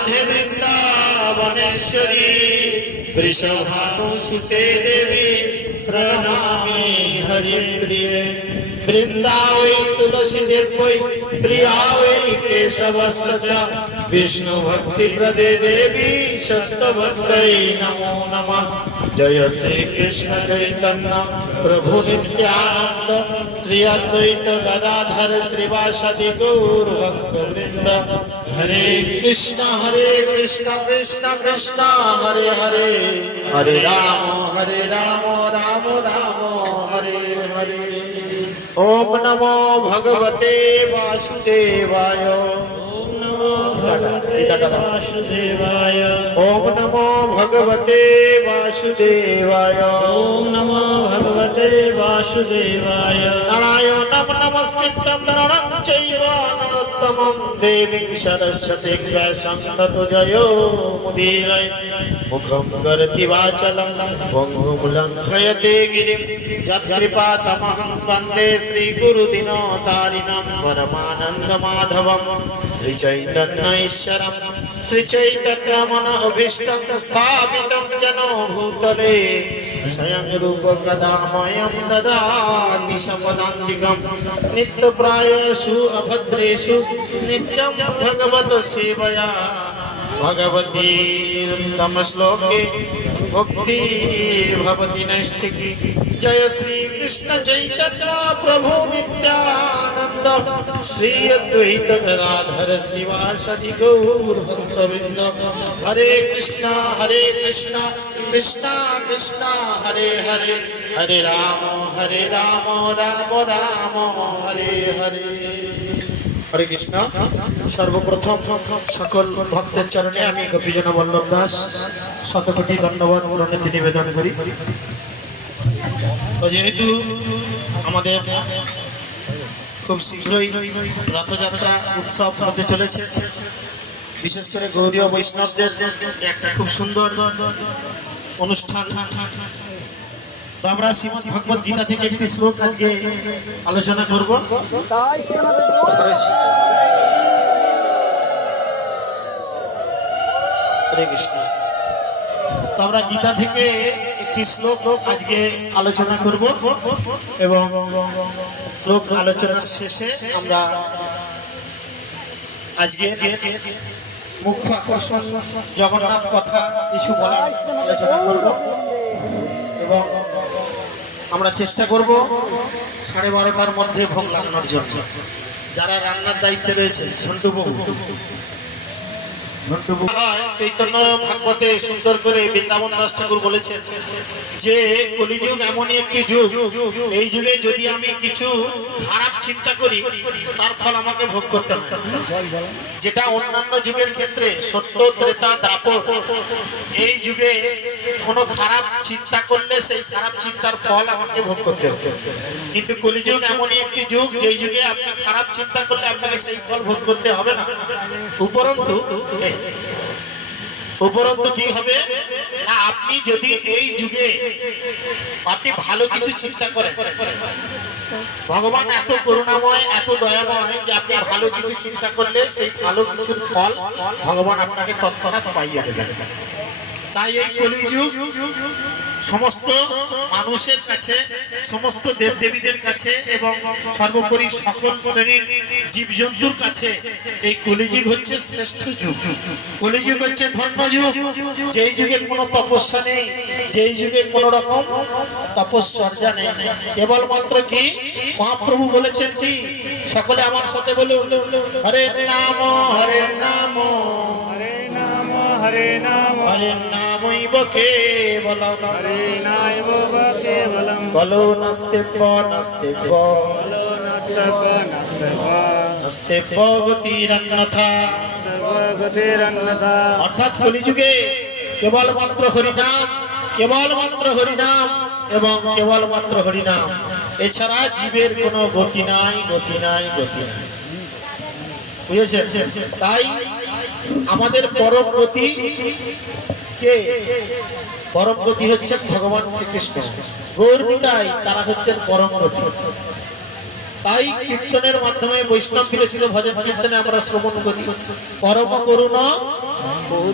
राधे वृंदावनेश्वरी वृषभानुसुते देवी प्रणमामि हरिप्रिये। वृंदावै तुलसी देवै प्रिया वै केशवस्य च विष्णु भक्ति प्रदे देवी सत्यवत्यै नमो नमः। जय श्री कृष्ण चैतन्य प्रभु नित्यानंद श्री अद्वैत गदाधर श्रीवासदि गौर भक्तवृंद। हरे कृष्ण कृष्ण कृष्ण हरे हरे, हरे राम राम राम हरे हरे। ओम नमो भगवते वासुदेवाय। ओम नमो भगवते वासुदेवाय। ओम नमो भगवते वासुदेवाय। ओम नमो भगवते वासुदेवाय। नारायणं नमस्कृतं नरं चैव नरोत्तमं देवीं सरस्वतीं व्यासं ततो जयो मुदीरये। मुखं करोति वाचालं पङ्गुं लङ्घयते गिरिं यत्कृपातमहं वन्दे श्रीगुरुदिनोतारिणं परमानन्दमाधवं श्रीचैतन्यैश्वरं श्रीचैतन्यमनोभीष्टं स्थापितं जनो भूतले स्वयं रूप कदा मह्यं ददाति सम्पदान्तिकं। नित्यप्रायेषु अभद्रेषु नित्यं भगवत सेवया भगवती उत्तम श्लोके भक्ति भवति नैष्ठिकी। जय श्री कृष्ण चैतन्य प्रभु नित्यानंद श्री अद्वैत गदाधर श्रीवासदि गौर भक्तवृंद। हरे कृष्णा कृष्ण कृष्ण हरे हरे, हरे राम राम राम हरे हरे। हरे कृष्ण। सर्वप्रथम सकल भक्तेर चरणे आमी गोपीजन बल्लभ दास शतकोटी धन्यवाद प्रणति निवेदन करी। तो जेहेतु आमादेर खूब शीघ्रई रथयात्रा उत्सव होते चलेছে, विशेष करे गौड़ीय वैष्णवদের একটা খুব সুন্দর অনুষ্ঠান। তো আমরা শ্রীমদ্ ভগবত গীতা থেকে একটি শ্লোক আজকে আলোচনা করব। হরে কৃষ্ণ। তো আমরা গীতা থেকে একটি শ্লোক আজকে আলোচনা করব এবং শ্লোক আলোচনার শেষে আমরা আজকে মুখ্য আকর্ষণ জগন্নাথ কথা কিছু বলার আলোচনা করব এবং আমরা চেষ্টা করব 12:30টার মধ্যে ভোগ লাগানোর জন্য। যারা রান্নার দায়িত্বে রয়েছে ঝন্টুবাবু চৈতন্য ভাগবতে সুন্দর করে বৃন্দাবন দাস ঠাকুর বলেছেন যে কলিযুগ এমনই একটি যুগ, এই যুগে যদি আমি কিছু খারাপ চিন্তা করি তার ফল আমাকে ভোগ করতে হবে। যেটা অন্যান্য যুগের ক্ষেত্রে সত্য ত্রেতা দ্বাপর, এই যুগে কোনো খারাপ চিন্তা করলে সেই খারাপ চিন্তার ফল আমাকে ভোগ করতে হবে। কিন্তু কলিযুগ এমনই একটি যুগ যেই যুগে আপনি খারাপ চিন্তা করলে আপনাকে সেই ফল ভোগ করতে হবে না। উপরন্তু কি হবে না, আপনি যদি এই যুগে আপনি ভালো কিছু চিন্তা করেন, ভগবান এত করুণাময় এত দয়াময় যে আপনি ভালো কিছু চিন্তা করলে সেই ভালো কিছুর ফল ভগবান আপনাকে তৎক্ষণাৎ পাইয়ে দেবেন। তাই এই কলিযুগ সমস্ত মানুষের কাছে, সমস্ত দেবদেবীদের কাছে এবং সর্বোপরি সকল শ্রেণীর জীবজন্তুর কাছে এই কলিযুগ হচ্ছে শ্রেষ্ঠ যুগ। কলিযুগ হচ্ছে ধন্য যুগ, যেই যুগে কোনো তপস্যা নেই, যেই যুগে কোনো রকম তপশ্চর্যা নেই। কেবলমাত্র কি মহাপ্রভু বলেছেন কি, সকলে আমার সাথে বলুন, হরে নাম হরে নাম हरे नाम हरे नाम হরে নামৈব কেবলম, हरे नाम केवलम কলো নাস্তেব নাস্তেব कलो नस्तक नस्तक নাস্তেব গতিরন্যথা। गतिरन्नथा। অর্থাৎ কলিযুগে কেবলমাত্র হরিনাম, কেবলমাত্র হরিনাম এবং কেবলমাত্র হরিনাম, এছাড়া জীবের কোনো গতি নাই, গতি নাই, গতি নাই। বুঝেছেন? তাই আমাদের পরম গতি কে? পরম গতি হচ্ছেন ভগবান শ্রীকৃষ্ণ। গৌর নিতাই তারা হচ্ছেন পরম গতি। তাই কীর্তনের মাধ্যমে বৈষ্ণব বিরচিত ভজন কীর্তনে আমরা শ্রবণ করি পরম করুণ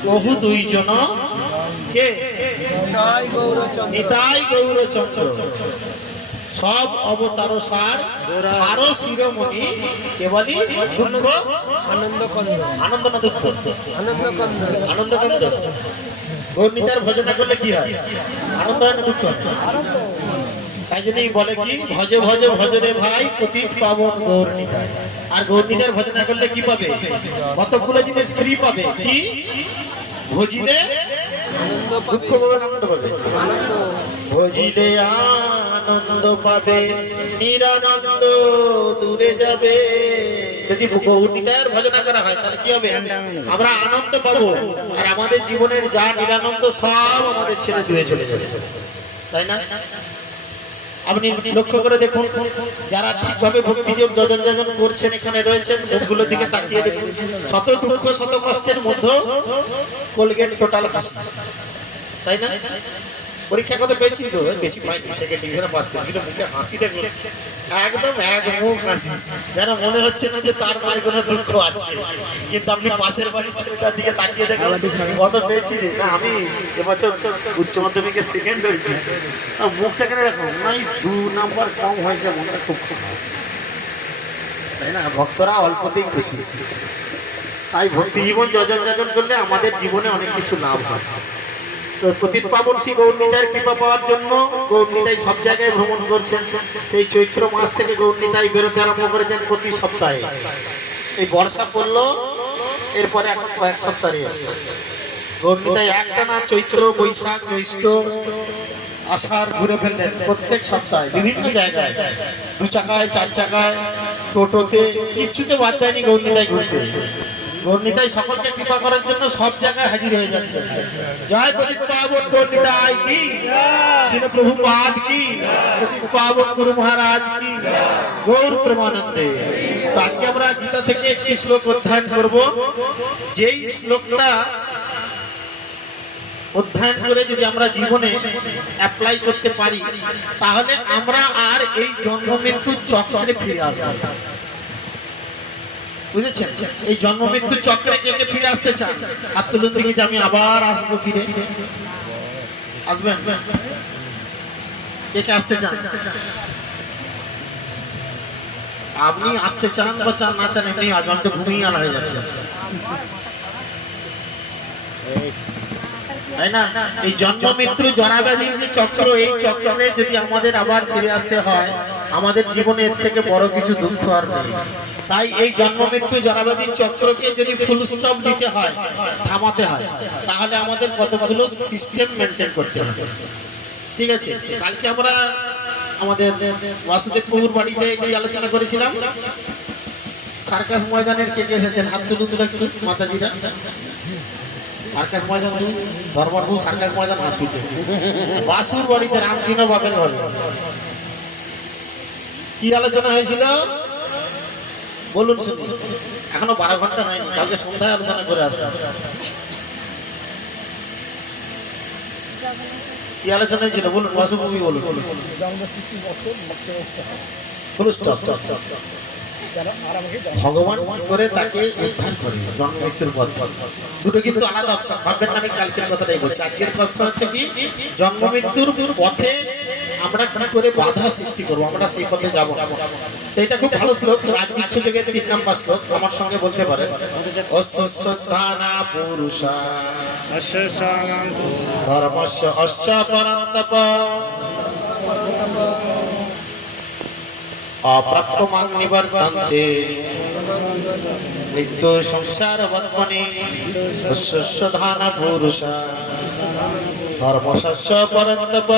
বহু দুইজন কে নিতাই গৌরচন্দ্র সব অবতার সার সার শিরোমণি কেবলই দুঃখ আনন্দ না দুঃখ আনন্দ কন্দ গৌরনীতার ভজনা করলে কি হয় আনন্দ হয় না দুঃখ হয় তাই জন্যই বলে কি ভজ ভজ ভজরে ভাই পতিত পাবন গৌরনীতায় আর গৌরনীতার ভজনা করলে কি পাবে কতগুলো জিনিস ফ্রি পাবে কি ভজিলে দুঃখ পাবে আনন্দ পাবে ভজিলে আনন্দ পাবে নিরানন্দ দূরে যাবে যদি গৌরনীতার ভজনা করা হয় তাহলে কি হবে আমরা আনন্দ পাবো আর আমাদের জীবনের যা নিরানন্দ সব আমাদের ছেড়ে দূরে চলে যাবে তাই না আপনি লক্ষ্য করে দেখুন যারা ঠিকভাবে ভক্তিযোগ যজন যজন করছেন এখানে রয়েছেন মুখগুলোর দিকে তাকিয়ে দেখুন শত দুঃখ শত কষ্টের মধ্যে কোলগেট টোটাল হাসি তাই না পরীক্ষা কত পেয়েছি তো বেশি পাইনি সেকেন্ড ডিভিশনে পাস করেছিল মুখে হাসি দেখুন একদম এক মুখ হাসি যেন মনে হচ্ছে না যে তার মানে কোনো দুঃখ আছে কিন্তু আপনি পাশের বাড়ির ছেলেটার দিকে তাকিয়ে দেখুন কত পেয়েছি না আমি এবছর উচ্চ মাধ্যমিকে সেকেন্ড হয়েছি মুখটা কেন রাখুন নাই 2 নাম্বার কম হয়েছে মনটা খুব তাই না ভক্তরা অল্পতেই খুশি তাই ভক্তি জীবন যজন যজন করলে আমাদের জীবনে অনেক কিছু লাভ হয় তো পতিত পাবন শ্রী গৌরনীতায় কৃপা পাওয়ার জন্য গৌরনীতায় সব জায়গায় ভ্রমণ করছেন সেই চৈত্র মাস থেকে গৌরনীতায় বেরোতে আরম্ভ করেছেন প্রতি সপ্তাহে এই বর্ষা পড়লো এরপরে এখন কয়েক সপ্তাহ আসছে গৌরনীতায় একটা না চৈত্র বৈশাখ জ্যৈষ্ঠ আষাঢ় ঘুরে ফেললেন প্রত্যেক সপ্তাহে বিভিন্ন জায়গায় 2 চাকায় 4 চাকায় টোটোতে কিচ্ছুতে বাদ যায়নি গৌরনীতায় ঘুরতে গৌরনীতায় সকলকে কৃপা করার জন্য সব জায়গায় হাজির হয়ে যাচ্ছে জয় পতিত পাবন গৌরনীতায় কি শ্রীল প্রভুপাদ কি পতিত পাবন গুরু মহারাজ কি গৌর প্রেমানন্দে তো আজকে আমরা গীতা থেকে একটি শ্লোক অধ্যয়ন করব যেই শ্লোকটা অধ্যয়ন করে যদি আমরা জীবনে অ্যাপ্লাই করতে পারি তাহলে আমরা আর এই জন্ম মৃত্যুর চক্রে ফিরে আসবো বুঝেছেন এই জন্ম মৃত্যুর চক্রে কে কে ফিরে আসতে চান হাত তুলুন দেখি যে আমি আবার আসবো ফিরে আসবেন কে কে আসতে চান আপনি আসতে চান বা চান না চান এমনি আজ আমি তো ঘুমিয়ে আনা হয়ে যাচ্ছে তাই না এই জন্ম মৃত্যু জরাব্যাধির যে চক্র এই চক্রে যদি আমাদের আবার ফিরে আসতে হয় আমাদের জীবনে এর থেকে বড় কিছু দুঃখ আর নেই তাই এই জন্ম মৃত্যু জরাব্যাধির চক্রকে যদি ফুল স্টপ দিতে হয় থামাতে হয় তাহলে আমাদের কতগুলো সিস্টেম মেনটেন করতে হবে ঠিক আছে কালকে আমরা আমাদের বাসুদেব প্রভুর বাড়িতে এই আলোচনা করেছিলাম সার্কাস ময়দানের কে কে এসেছেন হাত তুলুন একটু মাতাজিরা সার্কাস ময়দান ধর্মপুর সার্কাস ময়দান হাত তুলছে বাসুর বাড়িতে রামকৃষ্ণ বাপের ঘরে কি আলোচনা হয়েছিল বলুন শুনি এখনো 12 ঘন্টা হয়নি কালকে সন্ধ্যায় আলোচনা করে আসলাম কি আলোচনা হয়েছিল বলুন বাসুভূমি বলুন ভগবান কি করে তাকে উদ্ধার করে জন্ম মৃত্যুর পর দুটো কিন্তু আলাদা অপশন ভাববেন না আমি কালকের কথাটাই বলছি আজকের অপশন হচ্ছে কি জন্ম মৃত্যুর পথে আমরা কি করে বাধা সৃষ্টি করবো আমরা সেই পথে যাবো এটা খুব ভালো শ্লোক রাজবিচ্ছু থেকে 3 নম্বর শ্লোক আমার সঙ্গে বলতে পারেন অশ্বস্থানা পুরুষা ধর্মস্য অশ্চ পরন্তপ অপ্রাপ্তমাং নিবর্তন্তে মৃত্যু সংসার বর্মণি অশ্বস্থান পুরুষা ধর্মস্য পরন্তপ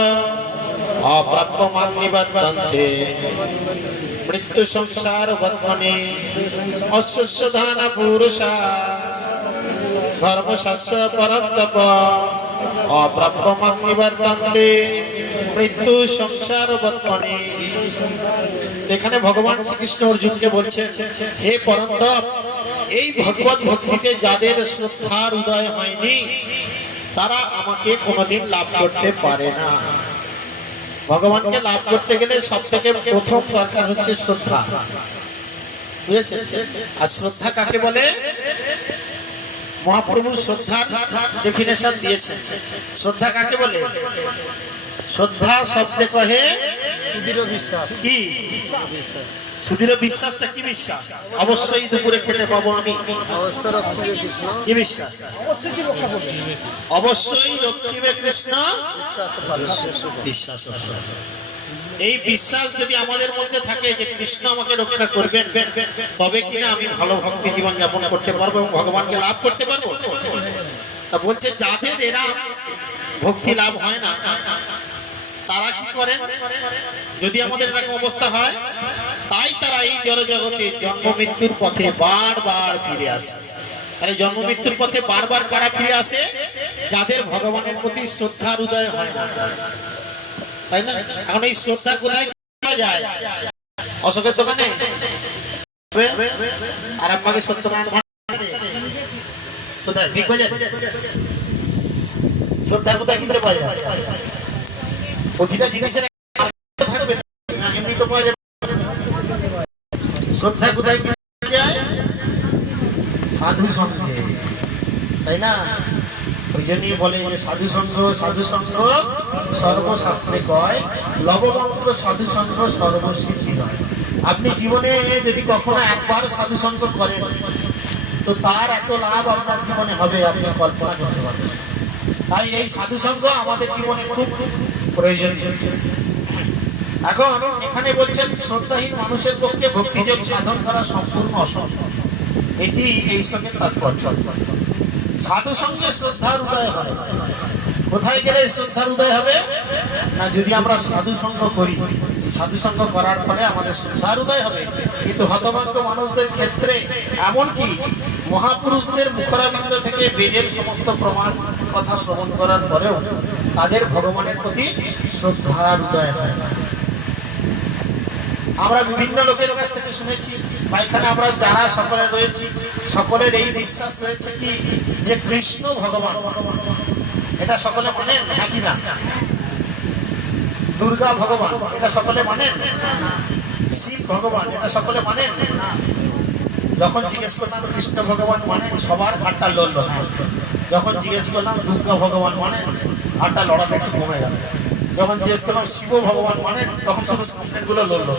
অপ্রাপ্তমাং নিবর্তন্তে মৃত্যু সংসার বর্মণি অশ্বস্থান পুরুষা ধর্মস্য পরন্তপ অপ্রাপ্তমাং নিবর্তন্তে মৃত্যু সংসার বর্মণি এখানে ভগবান শ্রীকৃষ্ণ অর্জুনকে বলছেন হে পরন্তপ এই ভগবত ভক্তিতে যাদের শ্রদ্ধার উদয় হয়নি তারা আমাকে কোনোদিন লাভ করতে পারে না ভগবানকে লাভ করতে গেলে সব থেকে প্রথম দরকার হচ্ছে শ্রদ্ধা, বুঝেছেন? আর শ্রদ্ধা কাকে বলে? মহাপ্রভু শ্রদ্ধার ডেফিনেশন দিয়েছেন। শ্রদ্ধা কাকে বলে? শ্রদ্ধা শব্দে কহে কি? সুদৃঢ় বিশ্বাসটা কি বিশ্বাস? অবশ্যই দুপুরে খেতে পাবো আমি, কি বিশ্বাস? অবশ্যই রক্ষিবে কৃষ্ণ বিশ্বাস। এই বিশ্বাস যদি আমাদের মধ্যে থাকে যে কৃষ্ণ আমাকে রক্ষা করবেন, তবে কিনা আমি ভালো ভক্তি জীবন যাপন করতে পারবো এবং ভগবানকে লাভ করতে পারবো। তা বলছে যাদের এরা ভক্তি লাভ হয় না তারা কি করেন? যদি আমাদের এরকম অবস্থা হয়, তাই তারা এই জড় জগতে জন্ম মৃত্যুর পথে বারবার ফিরে আসে। তাহলে জন্ম মৃত্যুর পথে বারবার কারা ফিরে আসে? যাদের ভগবানের প্রতি শ্রদ্ধার উদয় হয় না, তাই না? এখন এই শ্রদ্ধা কোথায় পাওয়া যায়? অশোকের দোকানে, আর আপনাকে সত্যনারায়ণ কোথায়? বিগ বাজার। শ্রদ্ধা কোথায় কিনতে পাওয়া যায়? প্রতিটা জিনিসের থাকবে না, এমনি তো পাওয়া যাবে। শ্রদ্ধা কোথায় কিনতে যায়? সাধু সঙ্গে, তাই না? ওই জন্যই বলে যে সাধু সঙ্গ সর্বশাস্ত্রে কয়, লবমন্ত্র সাধু সঙ্গ সর্বসিদ্ধি হয়। আপনি জীবনে যদি কখনো একবার সাধু সঙ্গ করেন, তো তার এত লাভ আপনার জীবনে হবে আপনি কল্পনা করতে পারবেন। তাই এই সাধু সঙ্গ আমাদের জীবনে খুব প্রয়োজনীয়। এখন এখানে বলছেন শ্রদ্ধাহীন মানুষের পক্ষে ভক্তিযোগ সাধন করা সম্পূর্ণ অসম্ভব। এটি এই শ্লোকের তাৎপর্য। সাধু সঙ্গে শ্রদ্ধার উদয় হয়। কোথায় গেলে শ্রদ্ধার উদয় হবে? না, যদি আমরা সাধু সঙ্গ করি, সাধু সঙ্গ করার পরে আমাদের শ্রদ্ধার উদয় হবে। কিন্তু হতভাগ্য মানুষদের ক্ষেত্রে, এমনকি মহাপুরুষদের মুখরাবিন্দ থেকে বেদের সমস্ত প্রমাণ কথা শ্রবণ করার পরেও তাদের ভগবানের প্রতি শ্রদ্ধার উদয় হয় না। আমরা বিভিন্ন লোকের কাছ থেকে শুনেছি, এখানে আমরা যারা সকলে রয়েছি সকলের এই বিশ্বাস রয়েছে কি যে কৃষ্ণ ভগবান। এটা সকলে মানেন, হ্যাঁ কি না? দুর্গা ভগবান, এটা সকলে মানেন? শিব ভগবান, এটা সকলে মানেন? যখন জিজ্ঞেস করলাম কৃষ্ণ ভগবান মানেন, সবার হাতটা লড়ল। যখন জিজ্ঞেস করলাম দুর্গা ভগবান মানেন, হাতটা লড়াটা একটু কমে গেল। যখন জিজ্ঞেস করলাম শিব ভগবান মানে, তখন শুধু সামনের গুলো লড়লো,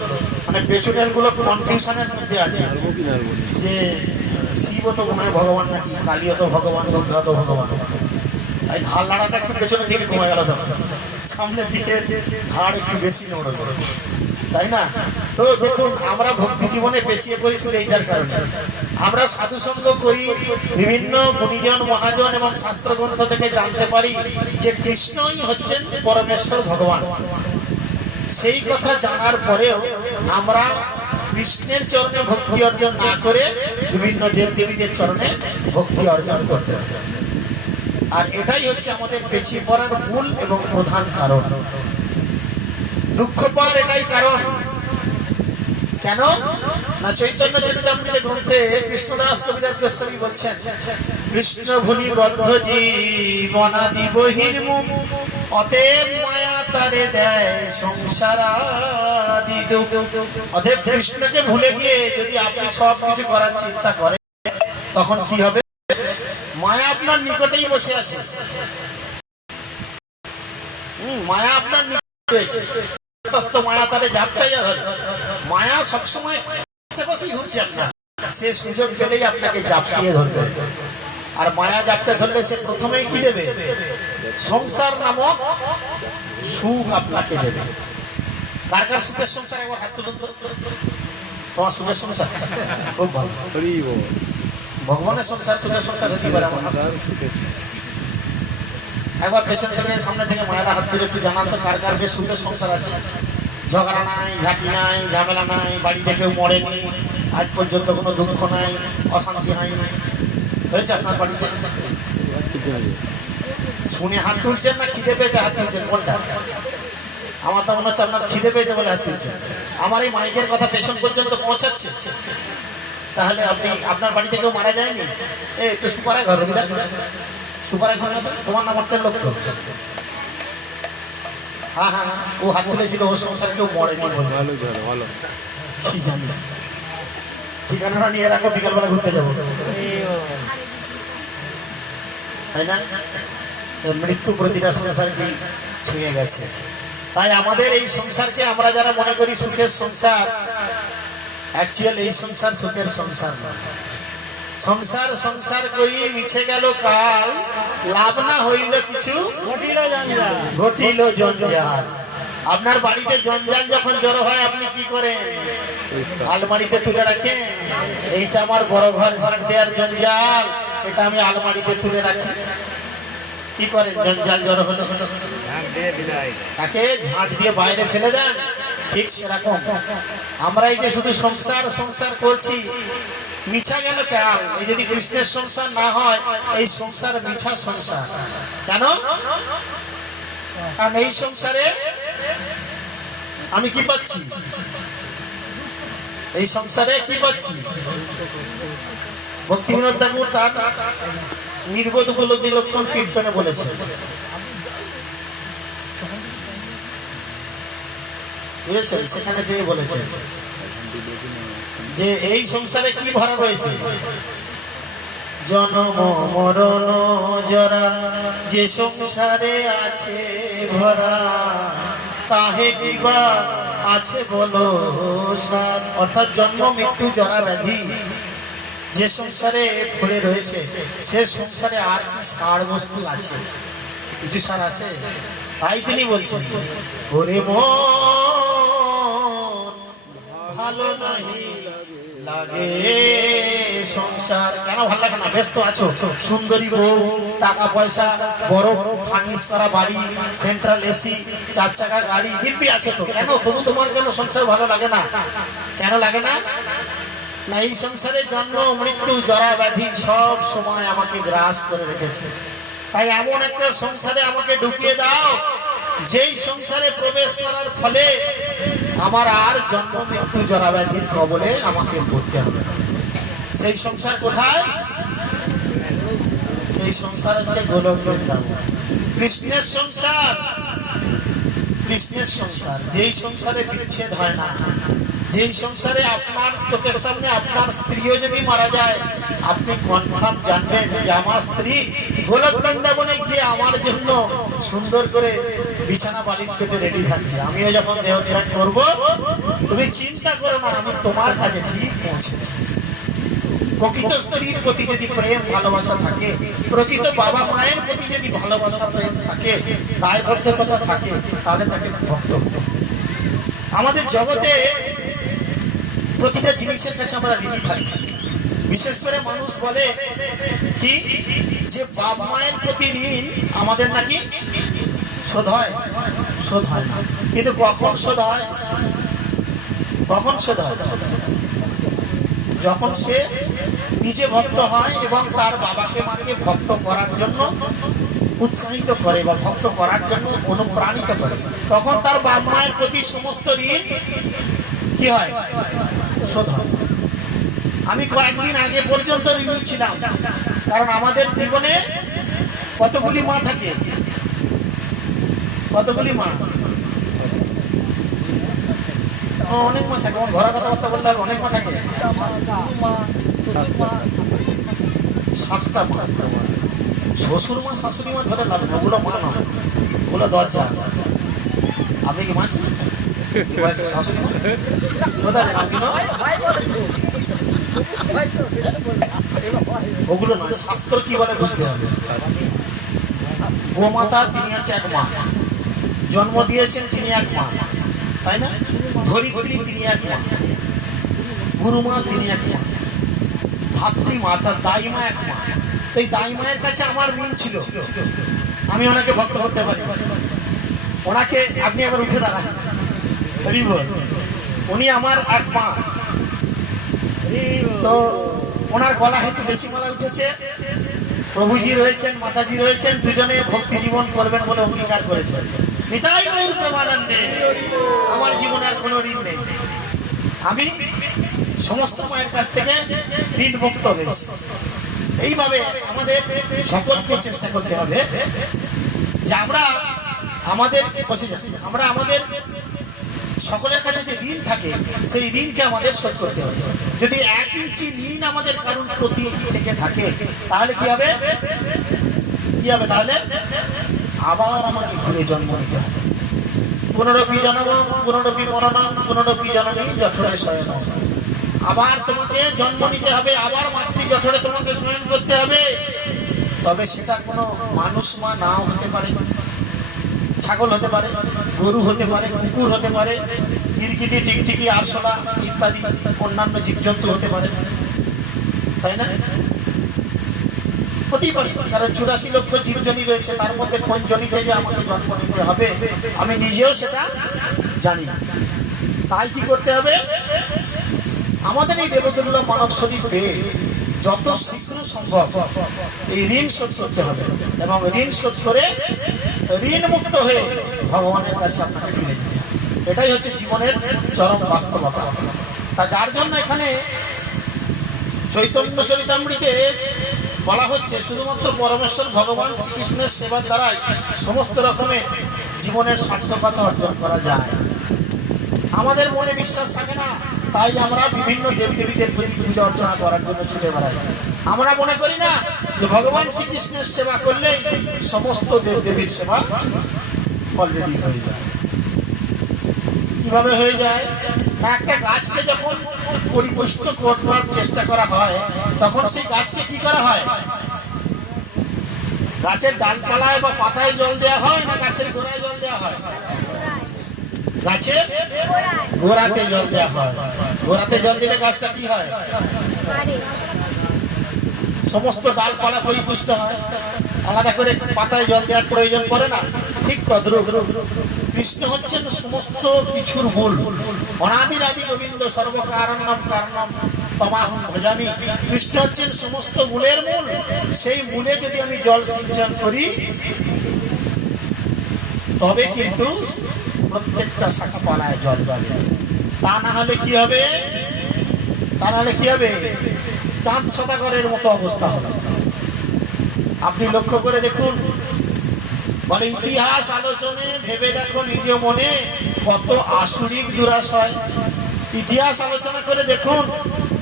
মানে পেছনের গুলো কনফিউশনের মধ্যে আছে যে শিব তো মনে হয় ভগবান নাকি, কালীও তো ভগবান, দুর্গা তো ভগবান। তাই ঘাড় লাড়াটা একটু পেছনের দিকে কমে গেল, তখন সামনের দিকে ঘাড় একটু বেশি নড়ে, তাই না? তো দেখুন, আমরা ভক্তি জীবনে পেছিয়ে পড়েছি এইটার কারণে। আমরা সাধু সঙ্গ করি, বিভিন্ন গুণীজন মহাজন এবং শাস্ত্র গ্রন্থ থেকে জানতে পারি যে কৃষ্ণই হচ্ছেন পরমেশ্বর ভগবান। সেই কথা জানার পরেও আমরা কৃষ্ণের চরণে ভক্তি অর্জন না করে বিভিন্ন দেব দেবীদের চরণে ভক্তি অর্জন করতে হবে। আর এটাই হচ্ছে আমাদের পেছিয়ে পড়ার মূল এবং প্রধান কারণ। দুঃখ পাওয়ার এটাই কারণ। কেন না, চৈতন্য চরিতামৃত গ্রন্থে কৃষ্ণদাস কবিরাজ গোস্বামী বলছেন, কৃষ্ণ ভুলি বদ্ধ জীবনাদি বহির্মুখ, অতএব মায়া তারে দেয় সংসারাদি দুঃখ। অতএব কৃষ্ণকে ভুলে গিয়ে যদি আপনি সব কিছু করার চিন্তা করেন, তখন কি হবে? মায়া আপনার নিকটেই বসে আছে। মায়া আপনার নিকটে রয়েছে। মায়া তারে ঝাপটাইয়া ধরে। মায়া সবসময় আশেপাশেই ঘুরছে আপনার, সে সুযোগ পেলেই আপনাকে ঝাপটিয়ে ধরবে। আর মায়া ঝাপটে ধরলে সে প্রথমেই কি দেবে? সংসার নামক সুখ আপনাকে দেবে। কার কার সুখের সংসার? একবার হাত তুলুন তো। তোমার সুখের সংসার খুব ভালো। ভগবানের সংসার সুখের সংসার হতে পারে। আমার একবার পেছন থেকে সামনে থেকে মায়েরা হাত তুলে একটু জানান তো, কার কার বেশ সুখের সংসার আছে? ঝগড়া নাই, ঝাঁটি নাই, ঝামেলা নাই, বাড়িতে কেউ মরেনি, আজ পর্যন্ত কোনো দুঃখ নাই, অশান্তি নাই। হয়েছে আপনার বাড়িতে? শুনে হাত তুলছেন না খিদে পেয়েছে হাত তুলছেন? কোনটা? আমার তো মনে হচ্ছে আপনার খিদে পেয়েছে বলে হাত তুলছেন। আমার এই মাইকের কথা পেছন পর্যন্ত পৌঁছাচ্ছে। তাহলে আপনি, আপনার বাড়িতে কেউ মারা যায়নি? এই তো সুপারে ঘর, সুপারে ঘর, তোমার নাম অর্থের লোক তো। হ্যাঁ হ্যাঁ ও হাত তুলেছিল, ওর সংসারে কেউ মরেনি বলছে। ভালো ঝড় ভালো কি জানি, ঠিকানাটা নিয়ে রাখো, বিকালবেলা ঘুরতে যাবো, তাই না? তো মৃত্যু প্রতিটা সংসারকে ছুঁয়ে গেছে। তাই আমাদের এই সংসারকে আমরা যারা মনে করি সুখের সংসার, অ্যাকচুয়াল এই সংসার সুখের সংসার না। সংসার সংসার করি মিছে গেল কাল, লাভ না হইল কিছু ঘটিল জঞ্জাল। আপনার বাড়িতে জঞ্জাল যখন জড়ো হয় আপনি কি করেন? আলমারিতে তুলে রাখেন, এইটা আমার বড় ঘর ঝাঁট দেওয়ার জঞ্জাল, এটা আমি আলমারিতে তুলে রাখি। কি করেন? জঞ্জাল জড়ো হলো ঝাঁক দিয়ে বিদায় তাকে ঝাঁট দিয়ে বাইরে ফেলে দেন। ঠিক সেরকম আমরা এই যে শুধু সংসার সংসার করছি, মিছা গেল কাল। এই যদি কৃষ্ণের সংসার না হয়, এই সংসার মিছা সংসার। কেন? কারণ এই সংসারে আমি কি পাচ্ছি? এই সংসারে কি পাচ্ছি? ভক্তিবিনোদ ঠাকুর তার নির্বোধ উপলব্ধি লক্ষণ কীর্তনে বলেছে, বুঝেছেন? সেখানে দিয়ে বলেছে যে এই সংসারে কি ভরা রয়েছে? জন্ম মরণ জরা যে সংসারে আছে ভরা, তাহে কিবা আছে বলো সার। অর্থাৎ জন্ম মৃত্যু জরা ব্যাধি যে সংসারে পড়ে রয়েছে, সে সংসারে আর কি সার বস্তু আছে? কিছু সার আছে? তাই তিনি বলছেন, ওরে মন ভালো নাহি লাগে সংসার। কেন ভালো লাগে না? ব্যস্ত আছো, সুন্দরী বউ, টাকা পয়সা, বড় ফার্নিশ করা বাড়ি, সেন্ট্রাল এসি, 4 চাকা গাড়ি, দিব্যি আছে তো। কেন তবু তোমার কেন সংসার ভালো লাগে না? কেন লাগে না? না, এই সংসারে জন্ম মৃত্যু জরা ব্যাধি সব সময় আমাকে গ্রাস করে রেখেছে। তাই এমন একটা সংসারে আমাকে ঢুকিয়ে দাও, যেই সংসারে প্রবেশ করার ফলে আমার আর জন্ম মৃত্যু জরা ব্যাধির কবলে আমাকে পড়তে হবে। সেই সংসার কোথায়? সেই সংসার হচ্ছে গোলক বৃন্দাবন, কৃষ্ণের সংসার। কৃষ্ণের সংসার, যেই সংসারে বিচ্ছেদ হয় না, যেই সংসারে আপনার চোখের সামনে আপনার স্ত্রীও যদি মারা যায়, আপনি কনফার্ম জানবেন যে আমার স্ত্রী গোলক বৃন্দাবনে গিয়ে আমার জন্য সুন্দর করে বিছানা বালিশ পেতে রেডি থাকছে। আমিও যখন দেহত্যাগ করব, তুমি চিন্তা করো না, আমি তোমার কাছে ঠিক পৌঁছে। প্রকৃত স্ত্রীর প্রতি যদি প্রেম ভালোবাসা থাকে, প্রকৃত বাবা মায়ের প্রতি যদি ভালোবাসা প্রেম থাকে, দায়বদ্ধতা থাকে, তাহলে তাকে ভক্ত হতে হবে। আমাদের জগতে প্রতিটা জিনিসের কাছে আমরা ঋণী থাকি। বিশেষ করে মানুষ বলে কি যে বাবা মায়ের প্রতি ঋণ আমাদের নাকি শোধ হয়? শোধ হয় না। কিন্তু কখন শোধ হয়? কখন শোধ হয়? যখন সে নিজে ভক্ত হয় এবং তার বাবাকে মাকে ভক্ত করার জন্য উৎসাহিত করে বা ভক্ত করার জন্য অনুপ্রাণিত করে, তখন তার বাবা মায়ের প্রতি সমস্ত ঋণ কি হয়? শোধ হয়। আমি কয়েকদিন আগে পর্যন্ত ঋণী ছিলাম, কারণ আমাদের জীবনে কতগুলি মা থাকে? কতগুলি মা? অনেক মা থাকে। আমার ঘরের কথাবার্তা বললে অনেক মা থাকে। 7টা মা। শ্বশুর মা শাশুড়ি মা ধরে লাভ, ওগুলো মা না, ওগুলো দরজা। আপনি কি মা ছিলেন? শাশুড়ি মা কোথায় নাম কি? ওগুলো নয়, শাস্ত্র কি বলে বুঝতে হবে। গোমাতা তিনি হচ্ছে এক মা, জন্ম দিয়েছেন তিনি এক মা, তাই না? ধরিত্রী তিনি এক মা, গুরুমা তিনি এক মা, ধাত্রী মাতা দাই মা এক মা। এই দাই মায়ের কাছে আমার ঋণ ছিল, আমি ওনাকে ভক্ত করতে পারি। ওনাকে আপনি আবার উঠে দাঁড়ান, উনি আমার এক মা। তো ওনার গলা হয়তো বেশি মালা উঠেছে, প্রভুজি রয়েছেন, মাতাজি রয়েছেন, দুজনে ভক্তি জীবন করবেন বলে অঙ্গীকার করেছেন। নিতাই গৌর প্রেমানন্দে। আমার জীবনে আর কোনো ঋণ নেই, আমি সমস্ত মায়ের কাছ থেকে ঋণ মুক্ত হয়েছি। এইভাবে আমাদের সকলকে চেষ্টা করতে হবে যে আমরা আমাদের আমরা আমাদের সকলের কাছে যে ঋণ থাকে সেই ঋণকে আমাদের শোধ করতে হবে। যদি 1 ইঞ্চি ঋণ আমাদের কারণ প্রতি থেকে থাকে তাহলে কি হবে? তাহলে আবার আমাকে ঘুরে জন্ম নিতে হবে। পুনরপি জন্ম পুনরপি মরণ পুনরপি জননী জঠরে শয়ন। আবার তোমাকে জন্ম নিতে হবে, আবার মাতৃ জঠরে তোমাকে শয়ন করতে হবে। তবে সেটা কোনো মানুষ মা নাও হতে পারে, ছাগল হতে পারে, গরু হতে পারে, কুকুর হতে পারে, গিরগিটি, টিকটিকি, আরশোলা ইত্যাদি অন্যান্য জীবজন্তু হতে পারে, তাই না? হতেই পারে, কারণ 84 লক্ষ জীবজনী রয়েছে, তার মধ্যে কোন জনিতে যে আমাকে জন্ম নিতে হবে আমি নিজেও সেটা জানি না। তাই কি করতে হবে? আমাদের এই দেবদুল্য মানব শরীর পেয়ে যত শীঘ্র সম্ভব এই ঋণ শোধ করতে হবে, এবং ঋণ শোধ করে ঋণ মুক্ত হয়ে ভগবানের কাছে আপনাকে ফিরে যেতে হবে। এটাই হচ্ছে জীবনের চরম বাস্তবতা। তা যার জন্য এখানে চৈতন্য চরিতামৃতে বলা হচ্ছে শুধুমাত্র পরমেশ্বর ভগবান শ্রীকৃষ্ণের সেবার দ্বারাই সমস্ত রকমের জীবনের সার্থকতা অর্জন করা যায়। আমাদের মনে বিশ্বাস থাকে না, তাই আমরা বিভিন্ন দেবদেবীদের প্রতি পূজা অর্চনা করার জন্য ছুটে বেড়াই। আমরা মনে করি না যে ভগবান শ্রীকৃষ্ণের সেবা করলে সমস্ত দেবদেবীর সেবা অলরেডি হয়ে যায়। কিভাবে হয়ে যায়? একটা গাছকে যখন পরিপুষ্ট করবার চেষ্টা করা হয় তখন সেই গাছকে কি করা হয়? গাছের ডালপালায় বা পাতায় জল দেওয়া হয় না গাছের গোড়ায় জল দেওয়া হয়? গাছের গোড়াতে জল দেওয়া হয়। গোড়াতে জল দিলে গাছটা কি হয়? সমস্ত ডালপালা পরিপুষ্ট হয়, আলাদা করে পাতায় জল দেওয়ার প্রয়োজন পড়ে না। ঠিক তদ্রূপ কৃষ্ণ হচ্ছেন সমস্ত কিছুর মূল। অনাদির আদি গোবিন্দ সর্বকারণম কারণম তমাহং ভজামি। কৃষ্ণ হচ্ছেন সমস্ত মূলের মূল। সেই মূলে যদি আমি জল সিঞ্চন করি তবে কিন্তু প্রত্যেকটা শাখা পালায় জল যাবে। তা না হলে কি হবে? চাঁদ সদাগরের মতো অবস্থা হবে। আপনি লক্ষ্য করে দেখুন, বলে ইতিহাস আলোচনে ভেবে দেখো নিজ মনে কত আসুরিক দুরাশয়। ইতিহাস আলোচনা করে দেখুন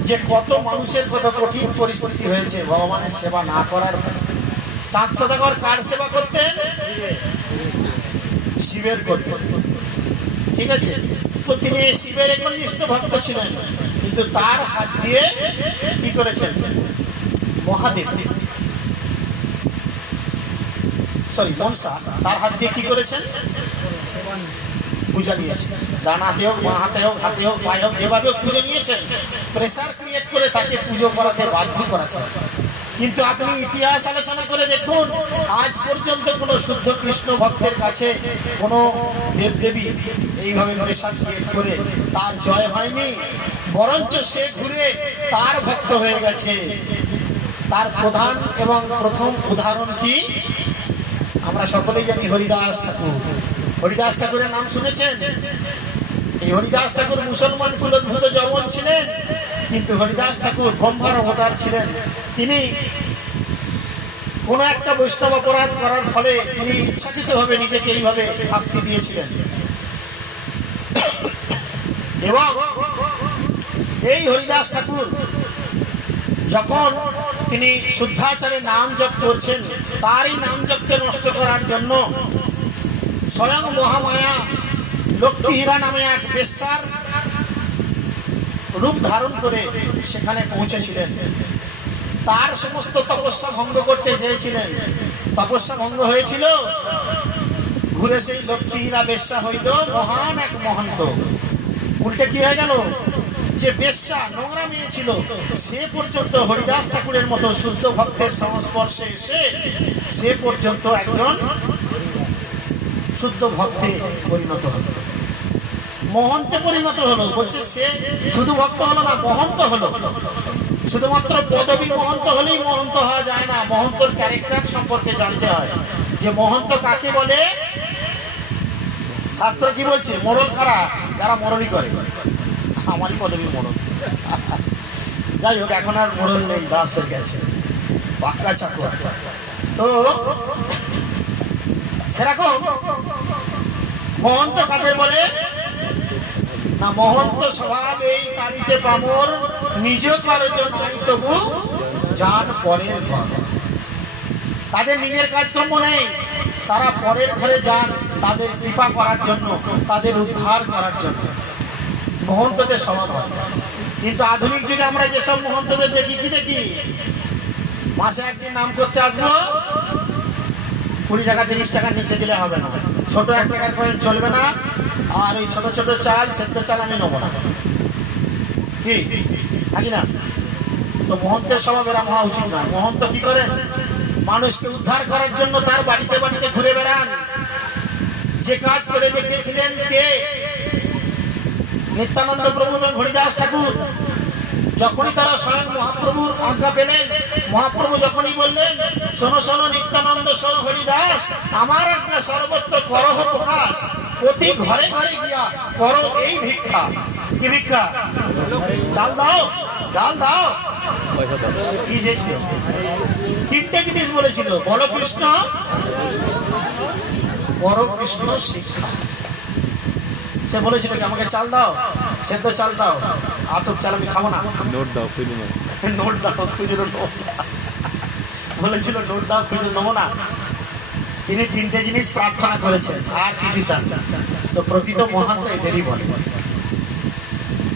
যে কত মানুষের কত কঠিন পরিস্থিতি হয়েছে ভগবানের সেবা না করার। চাঁদ সদাগর কার সেবা করতেন? শিবের করতেন, ঠিক আছে? তো তিনি শিবের একনিষ্ঠ ভক্ত ছিলেন, কিন্তু তার হাত দিয়ে কি করেছেন? মহাদেব মনসা তার হাত দিয়ে কি করেছেন? পূজা দিয়েছেন। ডানাতে হোক, বাঁ হাতে হোক, হাতে হোক, পায়ে হোক, যেভাবে পুজো নিয়েছেন, প্রেসার ক্রিয়েট করে তাকে পুজো করাতে বাধ্য করেছেন। কিন্তু আপনি ইতিহাস আলোচনা করে দেখুন, আজ পর্যন্ত কোনো শুদ্ধ কৃষ্ণ ভক্তের কাছে কোনো দেবদেবী এইভাবে প্রেসার ক্রিয়েট করে তার জয় হয়নি, বরঞ্চ সে ঘুরে তার ভক্ত হয়ে গেছে। তার প্রধান এবং প্রথম উদাহরণ কি? আমরা সকলেই জানি হরিদাস ঠাকুর। হরিদাস ঠাকুরের নাম শুনেছেন? এই হরিদাস ঠাকুর মুসলমান কুলোদ্ভূত যমন ছিলেন, কিন্তু হরিদাস ঠাকুর ব্রহ্মার অবতার ছিলেন। তিনি কোনো একটা বৈষ্ণব অপরাধ করার ফলে তিনি ইচ্ছাকৃতভাবে নিজেকে এইভাবে শাস্তি দিয়েছিলেন। এবং এই হরিদাস ঠাকুর যখন তিনি শুদ্ধাচারে নাম জপ করছেন, তারই নাম জপকে নষ্ট করার জন্য স্বয়ং মহামায়া লক্ষ্মীহীরা নামে এক বেশ্যার রূপ ধারণ করে সেখানে পৌঁছেছিলেন। তার সমস্ত তপস্যা ভঙ্গ করতে চেয়েছিলেন। তপস্যা ভঙ্গ হয়েছিল, ঘুরে সেই লক্ষ্মীহীরা বেশ্যা হইল মহান এক মহন্ত। উল্টে কি হয়ে গেল? যে বেশ্যা নোংরা মেয়ে ছিল সে পর্যন্ত হরিদাস ঠাকুরের মতো শুদ্ধ ভক্তের সংস্পর্শে এসে সে পর্যন্ত একজন শুদ্ধ ভক্তে পরিণত হলো, মহন্তে পরিণত হলো। বলছে সে শুধু ভক্ত হলো না, মহন্ত হলো। শুধুমাত্র পদবী মহন্ত হলেই মহন্ত হওয়া যায় না, মহন্তর ক্যারেক্টার সম্পর্কে জানতে হয় যে মহন্ত কাকে বলে। শাস্ত্র কি বলছে? মোড়ল কারা? যারা মোড়লই করে। আমারই পদবী মোড়ল। যাই হোক, এখন আর মোড়ল নেই, দাস হয়ে গেছে, পাক্কা চাকর। তো সেরকম মহন্ত কাদের বলে না, মহন্ত স্বভাব এই কাঁদিতে প্রামর, নিজ কার্য নাই তবু যান পরের ঘর। তাদের নিজের কাজকর্ম নেই, তারা পরের ঘরে যান তাদের কৃপা করার জন্য, তাদের উদ্ধার করার জন্য। মহন্তদের স্বভাব হয়। কিন্তু আধুনিক যুগে আমরা যেসব মহন্তদের দেখি, কি দেখি, মাসে একদিন নাম করতে আসবো, 20 টাকা 30 টাকা নিচে দিলে হবে না, ছোট 1 টাকার কয়েন চলবে না, আর ওই ছোট ছোট চাল, সেদ্ধ চাল আমি নেবো না, কি থাকি না। তো মহন্তের স্বভাব এরকম হওয়া উচিত না। মহন্ত কি করেন, মানুষকে উদ্ধার করার জন্য তার বাড়িতে বাড়িতে ঘুরে বেড়ান। যে কাজ করে দেখিয়েছিলেন কে, নিত্যানন্দ প্রভু এবং হরিদাস ঠাকুর। যখনই তারা স্বয়ং মহাপ্রভুর আজ্ঞা পেলেন, মহাপ্রভু যখনই বললেন, শোনো শোনো নিত্যানন্দ, শোনো হরিদাস, আমার আজ্ঞা সর্বত্র করহ প্রকাশ, প্রতি ঘরে ঘরে গিয়া করো এই ভিক্ষা। কি ভিক্ষা? চাল দাও, ডাল দাও, কি যে তিনটে জিনিস বলেছিল, বলো কৃষ্ণ, বড় কৃষ্ণ শিক্ষা। সে বলেছিল কি, আমাকে চাল দাও, সেদ্ধ চাল দাও, আতপ চাল আমি খাবো না, নোট দাও, খুঁজে নোট দাও, খুচরো নেবো না। বলেছিল নোট দাও, খুচরো নেবো না। তিনি তিনটে জিনিস প্রার্থনা করেছেন, আর কিছু চান। তো প্রকৃত মহান তো এদেরই বলে।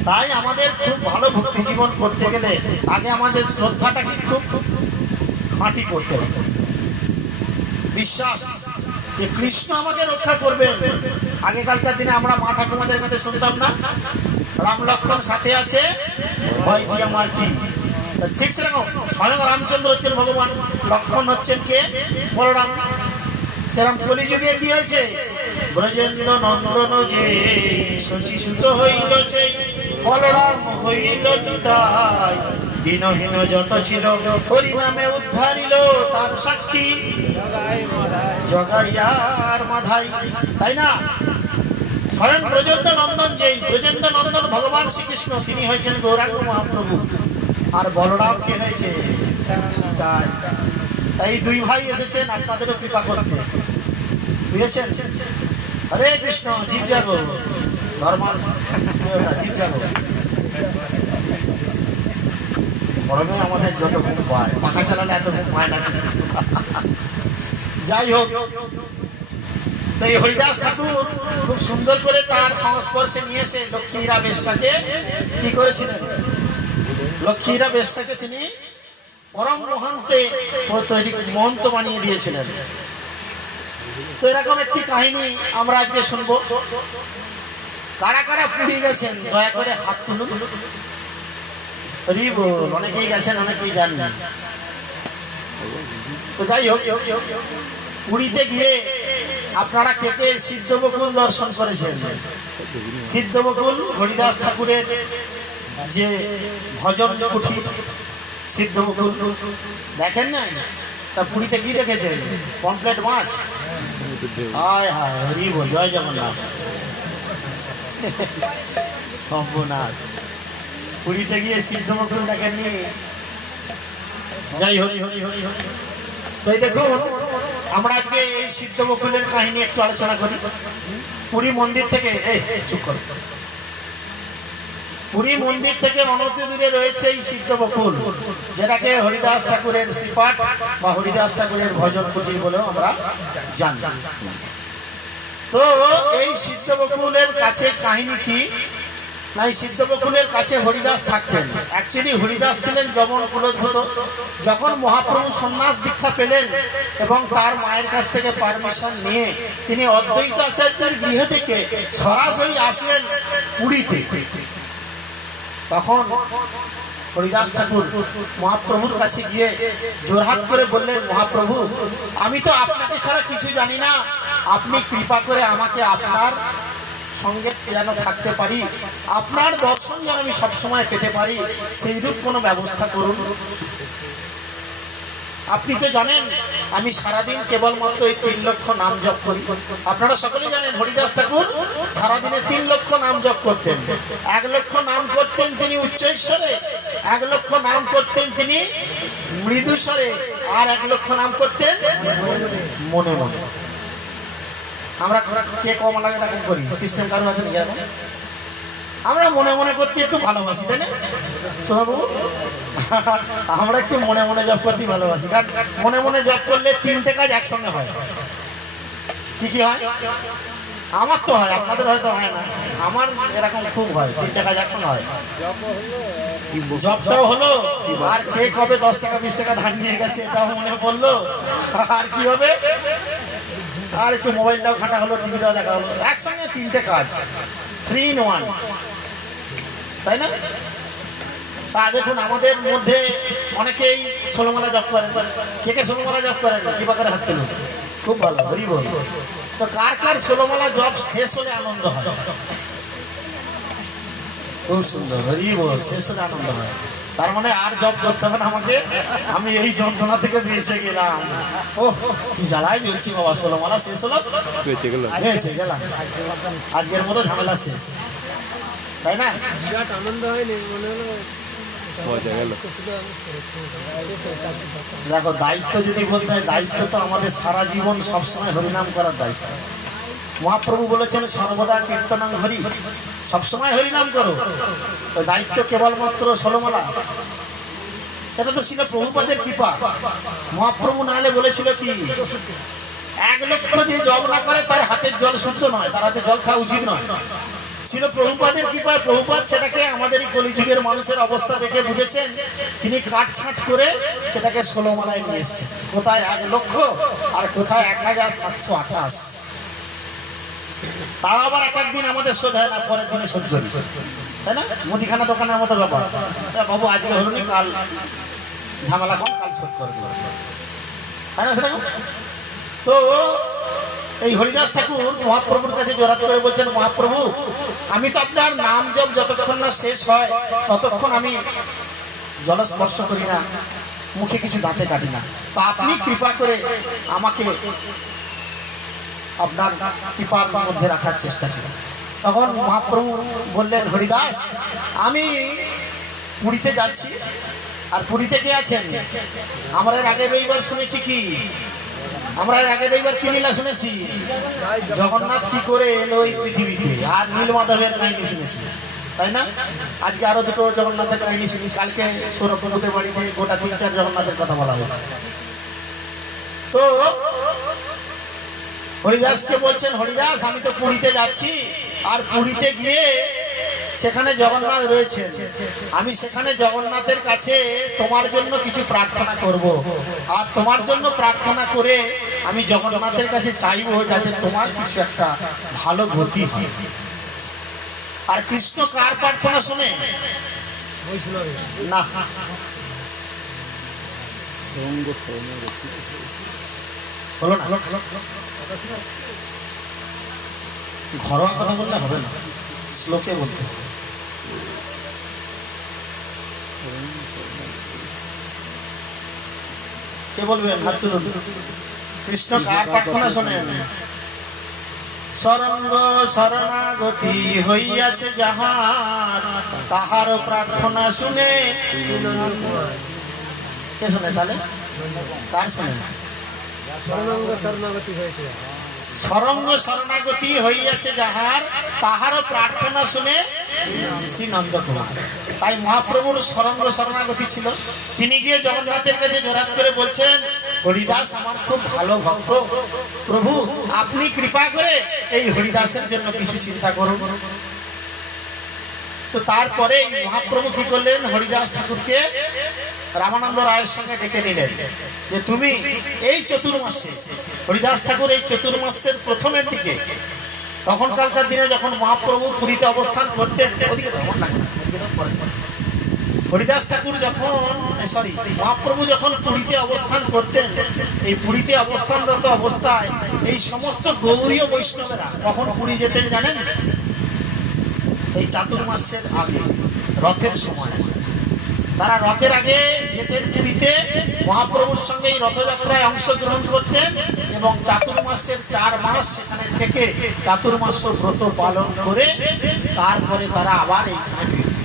তাই আমাদের খুব ভালো ভক্তি জীবন করতে গেলে আগে আমাদের শ্রদ্ধাটাকে খুব খাঁটি করতে হবে। বিশ্বাস যে কৃষ্ণ আমাকে রক্ষা করবেন। আগেকালকার দিনে আমরা মা ঠাকুমাদের কাছে শুনতাম না, রাম লক্ষ্মণ সাথে আছে, ভয়টি আমার কি। ঠিক সেরকম স্বয়ং রামচন্দ্র হচ্ছেন ভগবান, লক্ষ্মণ হচ্ছেন কে, বলরাম। সেরকম কলিযুগে কি হয়েছে, ব্রজেন্দ্র নন্দন যে শশী সুত হইল, বলরাম হইল নিতাই, দিনহীন যত ছিল হরিনামে উদ্ধারিল তার সাক্ষী, জগাইয়ার মাধাই। তাই না? স্বয়ং ব্রজেন্দ্র নন্দন, যে ব্রজেন্দ্র নন্দন ভগবান শ্রীকৃষ্ণ, তিনি হয়েছেন গৌরাঙ্গ মহাপ্রভু। আর বলরাম কে হয়েছে, তাই তাই দুই ভাই এসেছেন আপনাদেরও কৃপা করতে, বুঝেছেন? হরে কৃষ্ণ, জীব জাগো, ধর্ম জীব জাগো। গরমে আমাদের যত ঘুম পায়, পাখা চালালে এত ঘুম পায় না। যাই হোক, তো এই হরিদাস ঠাকুর খুব সুন্দর করে তার সংস্পর্শে নিয়ে এসে লক্ষ্মীরা বেশ্যাকে কি করেছিলেন, লক্ষ্মীরা বেশ্যাকে তিনি পরম মহান্তে তৈরি মহন্ত বানিয়ে দিয়েছিলেন। তো এরকম একটি কাহিনী আমরা আজকে শুনবো। কারা কারা পুরী গেছেন দয়া করে হাত তুলুন। অনেকেই গেছেন, অনেকেই যান না। তো যাই হোক, পুরীতে গিয়ে আপনারা কে কে সিদ্ধবকুল দর্শন করেছেন? সিদ্ধবকুল হরিদাস ঠাকুরের যে ভজন কুঠি, সিদ্ধবকুল দেখেন না? তা পুরীতে কি দেখেছেন? পমফ্লেট মাছ। হায় হায়, হরি বল, জয় জগন্নাথ। সর্বনাশ, পুরীতে গিয়ে সিদ্ধবকুল দেখেননি? যাই হরি হরি হরি হরি। তো দেখুন, আমরা আজকে এই সিদ্ধবকুলের কাহিনী একটু আলোচনা করি। পুরী মন্দির থেকে, চুপ করো, পুরী মন্দির থেকে অনতি দূরে রয়েছে এই সিদ্ধবকুল, যেটাকে হরিদাস ঠাকুরের শ্রীপাঠ বা হরিদাস ঠাকুরের ভজন কুটির বলেও আমরা জানি। তো এই সিদ্ধবকুলের কাছে কাহিনী কি না, এই সিদ্ধবকুলের কাছে হরিদাস থাকতেন। অ্যাকচুয়ালি হরিদাস ছিলেন যমন কুলোদ্ভূত। যখন মহাপ্রভু সন্ন্যাস দীক্ষা পেলেন এবং তার মায়ের কাছ থেকে পারমিশন নিয়ে তিনি অদ্বৈত আচার্যের গৃহ থেকে সরাসরি আসলেন পুরীতে। তখন হরিদাস ঠাকুর মহাপ্রভুর কাছে গিয়ে জোরহাত করে বললেন, মহাপ্রভু, আমি তো আপনাকে ছাড়া কিছু জানি না, আপনি কৃপা করে আমাকে আপনার সঙ্গে যেন থাকতে পারি, আপনার দর্শন যেন আমি সবসময় পেতে পারি, সেইরূপ কোনো ব্যবস্থা করুন। আপনি তো জানেন আমি সারাদিন কেবলমাত্র এই 3 লক্ষ নাম জপ করি। আপনারা সকলে জানেন হরিদাস ঠাকুর সারাদিনে 3 লক্ষ নাম জপ করতেন। 1 লক্ষ নাম করতেন তিনি উচ্চৈঃস্বরে, 1 লক্ষ নাম করতেন তিনি মৃদুস্বরে, আর 1 লক্ষ নাম করতেন মনে মনে। আমরা কে কমলা এরকম করি, সিস্টেম কারণ আছে নাকি এরকম? আমরা মনে মনে করতে একটু ভালোবাসি, তাই না সোনাবাবু? আমরা একটু মনে মনে জব করতে ভালোবাসি, কারণ মনে মনে জব করলে তিনটে কাজ একসঙ্গে হয়। কি কি হয়? আমার তো হয়, আপনাদের হয়তো হয় না, আমার এরকম খুব হয়, তিনটে কাজ একসঙ্গে হয়। জবটাও হলো, আর কে কবে 10 টাকা 20 টাকা ধার নিয়ে গেছে এটাও মনে পড়লো, আর কি হবে, আর একটু মোবাইলটাও ঘাটা হলো, টিভিটাও দেখা হলো, একসঙ্গে তিনটে কাজ, 3 in 1, তাই না? তা দেখুন আমাদের মধ্যে অনেকেই ষোলমালা জপ করেন, কে কে ষোলমালা জপ করেন কৃপা করে হাত তুলুন। খুব ভালো, হরি বল। তো কার কার ষোলমালা জপ শেষ হলে আনন্দ হয়? খুব সুন্দর, হরি বল, শেষ হলে আনন্দ হয়। তার মানে আর জব করতে হবে না আমাকে, আমি এই যন্ত্রণা থেকে বেঁচে গেলাম। ও কি জ্বালায় জ্বলছি বাবা, ষোলমালা শেষ হলো, বেঁচে গেলাম, আজকের মতো ঝামেলা শেষ, তাই না? আনন্দ হয়নি, মনে হলো দেখো দায়িত্ব যদি বলতে হয়, দায়িত্ব তো আমাদের সারা জীবন সবসময় হরিনাম করার দায়িত্ব। মহাপ্রভু বলেছেন সর্বদা কীর্তনাং হরি, সবসময় হরিনাম করো। ওই দায়িত্ব কেবলমাত্র ষোলমালা, এটা তো ছিল প্রভুপাদের কৃপা। মহাপ্রভু নাহলে বলেছিল কি, 1 লক্ষ যে জব না করে তার হাতের জল শুদ্ধ নয়, তার হাতে জল খাওয়া উচিত নয়। ছিল প্রভুপাদের কৃপায়, প্রভুপাদ সেটাকে আমাদের এই কলিযুগের মানুষের অবস্থা দেখে বুঝেছেন, তিনি কাটছাঁট করে সেটাকে ষোলমালায় নিয়ে এসেছেন। কোথায় 1 লক্ষ আর কোথায় 1728, তা আবার এক একদিন আমাদের শোধ হয় না, পরের দিনে সহ্য, তাই না? মুদিখানা দোকানের মতো ব্যাপার, বাবু আজকে হলো নি, কাল ঝামেলা কম, কাল শোধ করে দেবো, তাই না সেরকম? তো এই হরিদাস ঠাকুর মহাপ্রভুর কাছে জোড়াত করে বলছেন, মহাপ্রভু আমি তো আপনার নাম জপ যতক্ষণ না শেষ হয় ততক্ষণ আমি জলস্পর্শ করি না, মুখে কিছু দাঁতে কাটি না, তো আপনি কৃপা করে আমাকে আপনার কৃপার মধ্যে রাখার চেষ্টা করেন। তখন মহাপ্রভু বললেন, হরিদাস আমি পুরীতে যাচ্ছি, আর পুরীতে কে আছেন? আমরা এর আগের রবিবার শুনেছি কি, আমরা এর আগের রবিবার কি লীলা শুনেছি, জগন্নাথ কি করে এলো এই পৃথিবীতে, আর নীলমাধবের কাহিনী শুনেছি, তাই না? আজকে আরো দুটো জগন্নাথের কাহিনী শুনি, কালকে সৌরভদের বাড়িতে গোটা 3-4 জগন্নাথের কথা বলা হয়েছে। তো হরিদাসকে বলছেন, হরিদাস আমি তো পুরীতে যাচ্ছি, আর পুরীতে গিয়ে সেখানে জগন্নাথ রয়েছে, আমি সেখানে জগন্নাথের কাছে তোমার জন্য কিছু প্রার্থনা করব, আর তোমার জন্য প্রার্থনা করে আমি জগন্নাথের কাছে চাইবো যাতে তোমার কিছু একটা ভালো গতি হয়। আর কৃষ্ণ কার প্রার্থনা শুনে না, হলো না, ঘরোয়া কথা বললে হবে না, শ্লোকে বলতে হবে। কে বলবেন হাত তুলুন। কৃষ্ণ কার প্রার্থনা শোনেন? শরঙ্গ শরণাগতি হইয়াছে যাহার, তাহার প্রার্থনা শুনে কে শোনে? তাহলে কার শোনে? শরঙ্গ শরণাগতি হইয়াছে যাহার, তাহার প্রার্থনা শুনে শ্রী নন্দকুমার। তাই মহাপ্রভুর শরঙ্গ শরণাগতি ছিল। তিনি গিয়ে জগন্নাথের কাছে জোড়াত করে বলছেন, হরিদাস আমার খুব ভালো ভক্ত, প্রভু আপনি কৃপা করে এই হরিদাসের জন্য কিছু চিন্তা করুন। তো তারপরে মহাপ্রভু কি করলেন, হরিদাস ঠাকুরকে রামানন্দ রায়ের সঙ্গে ডেকে নিলেন যে তুমি এই চতুর্মাসে, হরিদাস ঠাকুর এই চতুর্মাসের প্রথমের দিকে, তখনকার দিনে যখন মহাপ্রভু পুরীতে অবস্থান করতেন, হরিদাস ঠাকুর যখন মহাপ্রভু যখন পুরীতে অবস্থান করতেন, এই পুরীতে অবস্থানরত অবস্থায় এই সমস্ত গৌরীয় বৈষ্ণবেরা কখন পুরী যেতেন জানেন? এই চাতুর্মাসের আগে, রথের সময় তারা রথের আগে যেতেন পুরীতে, মহাপ্রভুর সঙ্গে এই রথযাত্রায় অংশগ্রহণ করতেন এবং চাতুর্মাসের 4 মাস সেখানে থেকে চাতুর্মাস ব্রত পালন করে তারপরে তারা আবার এইখানে ফিরতেন।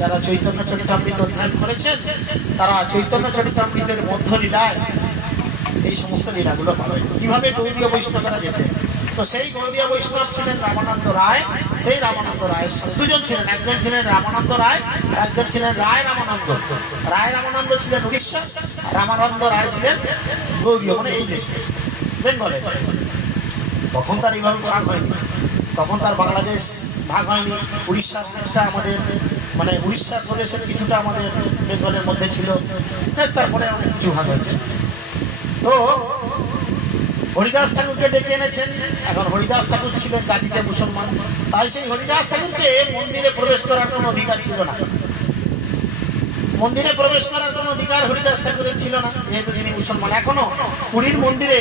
যারা চৈতন্য চরিতামৃত অধ্যয়ন করেছেন তারা চৈতন্য চরিতামৃতের মধ্য লীলায় এই সমস্ত লীলাগুলো পালন, কিভাবে গৌরীয় বৈষ্ণবরা যেতেন তো সেই গৌড়ীয় বৈষ্ণব ছিলেন রামানন্দ রায়। সেই রামানন্দ রায়ের সঙ্গে দুজন ছিলেন, একজন ছিলেন রামানন্দ রায় আর একজন ছিলেন রায় রামানন্দ। রায় রামানন্দ ছিলেন উড়িষ্যা, রামানন্দ রায় ছিলেন গৌড়ীয়, মানে এই দেশে বেঙ্গলে। তখন তার এইভাবে ভাগ হয়নি, তখন তার বাংলাদেশ ভাগ হয়নি। উড়িষ্যার কিছুটা আমাদের, মানে উড়িষ্যার প্রদেশের কিছুটা আমাদের বেঙ্গলের মধ্যে ছিল, তারপরে অনেক কিছু ভাগ হয়েছে। তো হরিদাস ঠাকুরকে ডেকে এনেছেন। এখন হরিদাস ঠাকুর ছিলেন জাতিতে মুসলমান, তাই সেই হরিদাস ঠাকুরকে মন্দিরে প্রবেশ করার কোনো অধিকার ছিল না। মন্দিরে প্রবেশ করার কোনো অধিকার হরিদাস ঠাকুরের ছিল না, যেহেতু তিনি মুসলমান। এখনো পুরীর মন্দিরে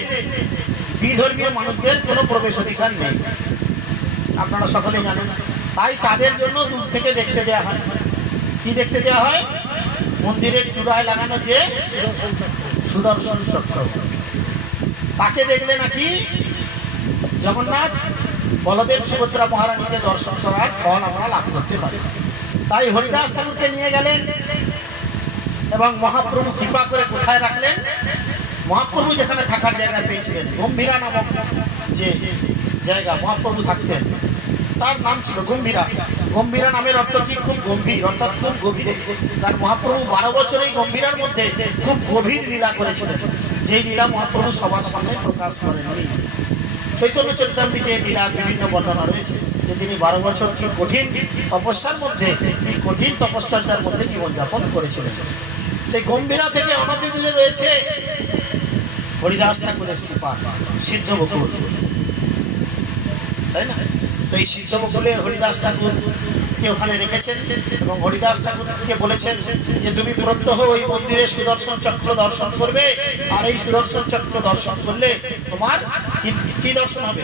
বিধর্মীয় মানুষদের কোনো প্রবেশ অধিকার নেই, আপনারা সকলেই জানেন। তাই তাদের জন্য দূর থেকে দেখতে দেওয়া হয়। কি দেখতে দেওয়া হয়? মন্দিরের চূড়ায় লাগানো যে সুদর্শন চক্র, তাকে দেখলে নাকি জগন্নাথ বলদেব সুভদ্রা মহারানীকে দর্শন করার ফল আমরা লাভ করতে পারি। তাই হরিদাস ঠাকুরকে নিয়ে গেলেন এবং মহাপ্রভু কৃপা করে কোথায় রাখলেন? মহাপ্রভু যেখানে থাকার জায়গা পেয়েছিলেন, গম্ভীরা নামক যে জায়গা মহাপ্রভু থাকতেন, তার নাম ছিল গম্ভীরা। গম্ভীরা নামের অর্থ কি? খুব গম্ভীর, অর্থাৎ খুব গভীরে। তার মহাপ্রভু 12 বছর এই গম্ভীরার মধ্যে খুব গভীর লীলা করেছিলেন, যেই লীলা মহাপ্রভু সবার সামনে প্রকাশ করেননি। চৈতন্য চরিতামৃতে লীলার বিভিন্ন বর্ণনা রয়েছে যে তিনি 12 বছর কি কঠিন তপস্যার মধ্যে, এই কঠিন তপস্যার মধ্যে জীবনযাপন করেছিলেন। এই গম্ভীরা থেকে আমাদের দূরে রয়েছে হরিদাস ঠাকুরের শ্রীপাঠ সিদ্ধ বকুল, তাই না? তো এই সিদ্ধ বকুলে হরিদাস ঠাকুরকে ওখানে রেখেছেন এবং হরিদাস ঠাকুরকে বলেছেন যে তুমি প্রত্যহ ওই মন্দিরে সুদর্শন চক্র দর্শন করবে, আর এই সুদর্শন চক্র দর্শন করলে তোমার কি দর্শন হবে?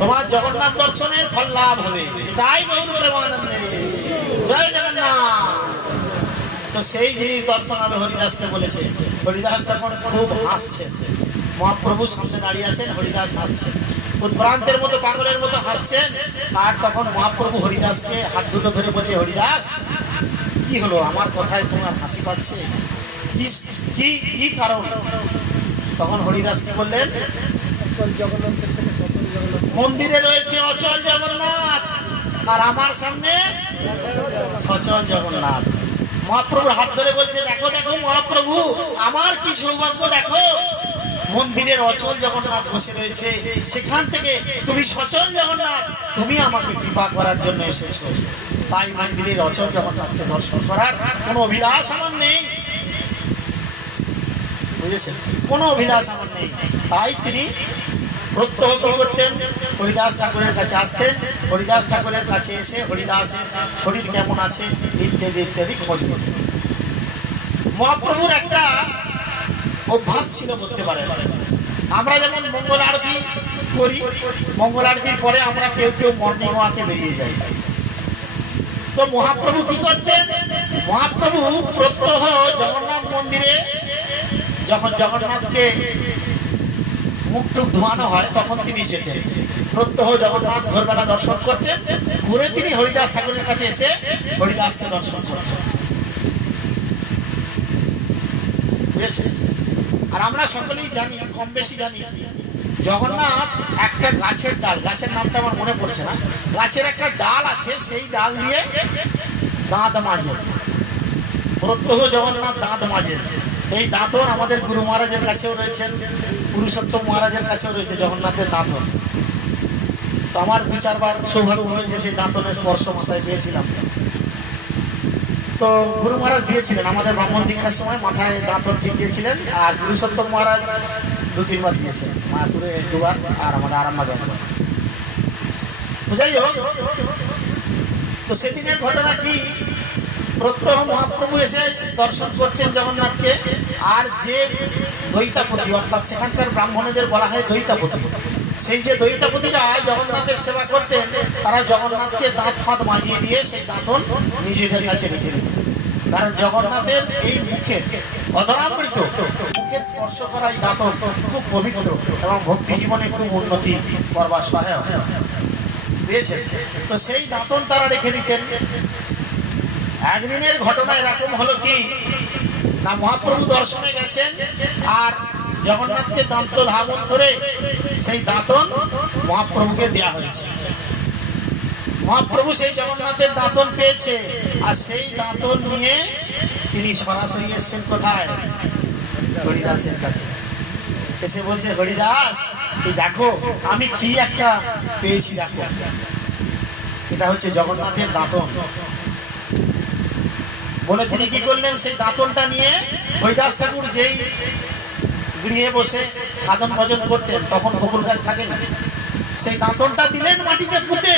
তোমার জগন্নাথ দর্শনের ফল লাভ হবে। তাই গৌর প্রেমানন্দে জয় জগন্নাথ। তো সেই জিনিস দর্শন হবে হরিদাসকে বলেছে। হরিদাস তখন খুব হাসছেন, মহাপ্রভু সামনে দাঁড়িয়ে আছেন, হরিদাস হাসছেন, উদ্ভ্রান্তের মতো পাগলের মতো হাসছেন। আর তখন মহাপ্রভু হরিদাসকে হাত দুটো ধরে বলছে, হরিদাস কি হলো, আমার কথায় তোমার হাসি পাচ্ছে, কি কি কারণ? তখন হরিদাস কি বললেন? মন্দিরে রয়েছে অচল জগন্নাথ আর আমার সামনে সচল জগন্নাথ। মহাপ্রভুর হাত ধরে বলছে, দেখো দেখো মহাপ্রভু, আমার কি সৌভাগ্য, দেখো মন্দিরের অচল জগন্নাথ বসে রয়েছে, সেখান থেকে তুমি সচল জগন্নাথ, তুমি আমাকে কৃপা করার জন্য এসেছো। তাই মন্দিরের অচল জগন্নাথকে দর্শন করার কোনো অভিলাষ আমার নেই, বুঝেছেন? কোনো অভিলাষ আমার নেই। তাই তিনি প্রত্যহ কি করতেন? হরিদাস ঠাকুরের কাছে আসতেন, হরিদাস ঠাকুরের কাছে এসে হরিদাসের শরীর কেমন আছে ইত্যাদি ইত্যাদি খোঁজ নিতেন। মহাপ্রভুর একটা অভ্যাস ছিল বলতে পারেন। আমরা যেমন মঙ্গল আরতি করি, মঙ্গল আরতির পরে আমরা কেউ কেউ মর্নিং ওয়াকে বেরিয়ে যাই। তো মহাপ্রভু কি করতেন? মহাপ্রভু প্রত্যহ জগন্নাথ মন্দিরে যখন জগন্নাথকে মুখ টুক ধোয়ানো হয় তখন তিনি যেতেন। প্রত্যহ জগন্নাথ ভোরবেলা দর্শন করতেন, ঘুরে তিনি হরিদাস ঠাকুরের কাছে এসে হরিদাসকে দর্শন করতেন, বুঝেছেন? আর আমরা সকলেই জানি, কম বেশি জানি, জগন্নাথ একটা গাছের ডাল, গাছের নামটা আমার মনে পড়ছে না, গাছের একটা ডাল আছে, সেই ডাল দিয়ে দাঁত মাজেন। প্রত্যহ জগন্নাথ দাঁত মাজেন। এই দাঁতন আমাদের গুরু মহারাজের কাছেও রয়েছেন, পুরুষোত্তম মহারাজের কাছেও রয়েছে জগন্নাথের দাঁতন। তো আমার 2-4 বার সৌভাগ্য হয়েছে সেই দাঁতনের স্পর্শ মাথায় পেয়েছিলাম। তো গুরু মহারাজ দিয়েছিলেন আমাদের ব্রাহ্মণ দীক্ষার সময়, মাথায় দাঁতন ঠিক দিয়েছিলেন। আর পুরুষোত্তম মহারাজ 2-3 বার দিয়েছেন, মায়াপুরে 2 বার আর আমাদের আরামবাগে 1 বার। বুঝাই হোক, তো সেদিনের ঘটনা কি? প্রত্যহ মহাপ্রভু এসে দর্শন করতেন জগন্নাথকে। আর যে দৈতাপতি, অর্থাৎ সেখানকার ব্রাহ্মণদের বলা হয় দৈতাপতি, সেই যে দৈতাপতিরা জগন্নাথের সেবা করতেন, তারা জগন্নাথকে দাঁত ফাঁত মাজিয়ে দিয়ে সেই দাঁতন নিজেদের কাছে রেখে দিতেন। কারণ জগন্নাথের এই মুখের অধরামৃত, মুখের স্পর্শ করা এই দাঁতন খুব পবিত্র এবং ভক্তি জীবনে খুব উন্নতি করবার সহায়ক, বুঝেছেন? তো সেই দাঁতন তারা রেখে দিতেন। একদিনের ঘটনা এরকম হলো কি না, মহাপ্রভু দর্শনে গেছেন আর জগন্নাথকে দন্ত ধাবন করে সেই দাঁতন মহাপ্রভুকে দেয়া হয়েছে। মহাপ্রভু সেই জগন্নাথের দাঁতন পেয়েছে, আর সেই দাঁতন নিয়ে তিনি সরাসরি এসছেন কোথায়? হরিদাসের কাছে। এসে বলছে, হরিদাস এই দেখো আমি কি একটা পেয়েছি, দেখো এটা হচ্ছে জগন্নাথের দাঁতন। বলে তিনি কি করলেন, সেই দাঁতনটা নিয়ে হরিদাস ঠাকুর যেই গৃহে বসে সাধন ভজন করতেন, তখন বকুল গাছ থাকে না, সেই দাঁতনটা দিলেন মাটিতে পুঁতে,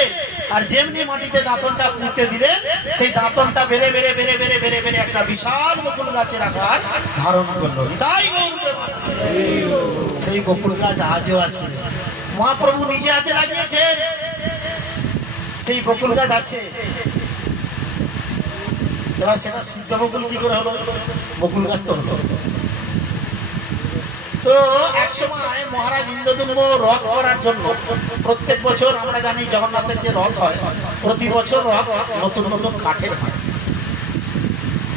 আর যেমনি মাটিতে দাঁতনটা পুঁতে দিলেন, সেই দাঁতনটা বেড়ে বেড়ে বেড়ে বেড়ে বেড়ে বেড়ে একটা বিশাল বকুল গাছের আকার ধারণ করলো। তাই সেই বকুল গাছ আজও আছে, মহাপ্রভু নিজে হাতে লাগিয়েছেন, সেই বকুল গাছ আছে। এবার সেটা সিদ্ধ বকুল কি করে হলো? বকুল গাছ তো হলো। তো এক সময় মহারাজ ইন্দ্রদম্ভ রথ করার জন্য, প্রত্যেক বছর আমরা জানি জগন্নাথের যে রথ হয়, প্রতি বছর রথ নতুন নতুন কাঠের হয়,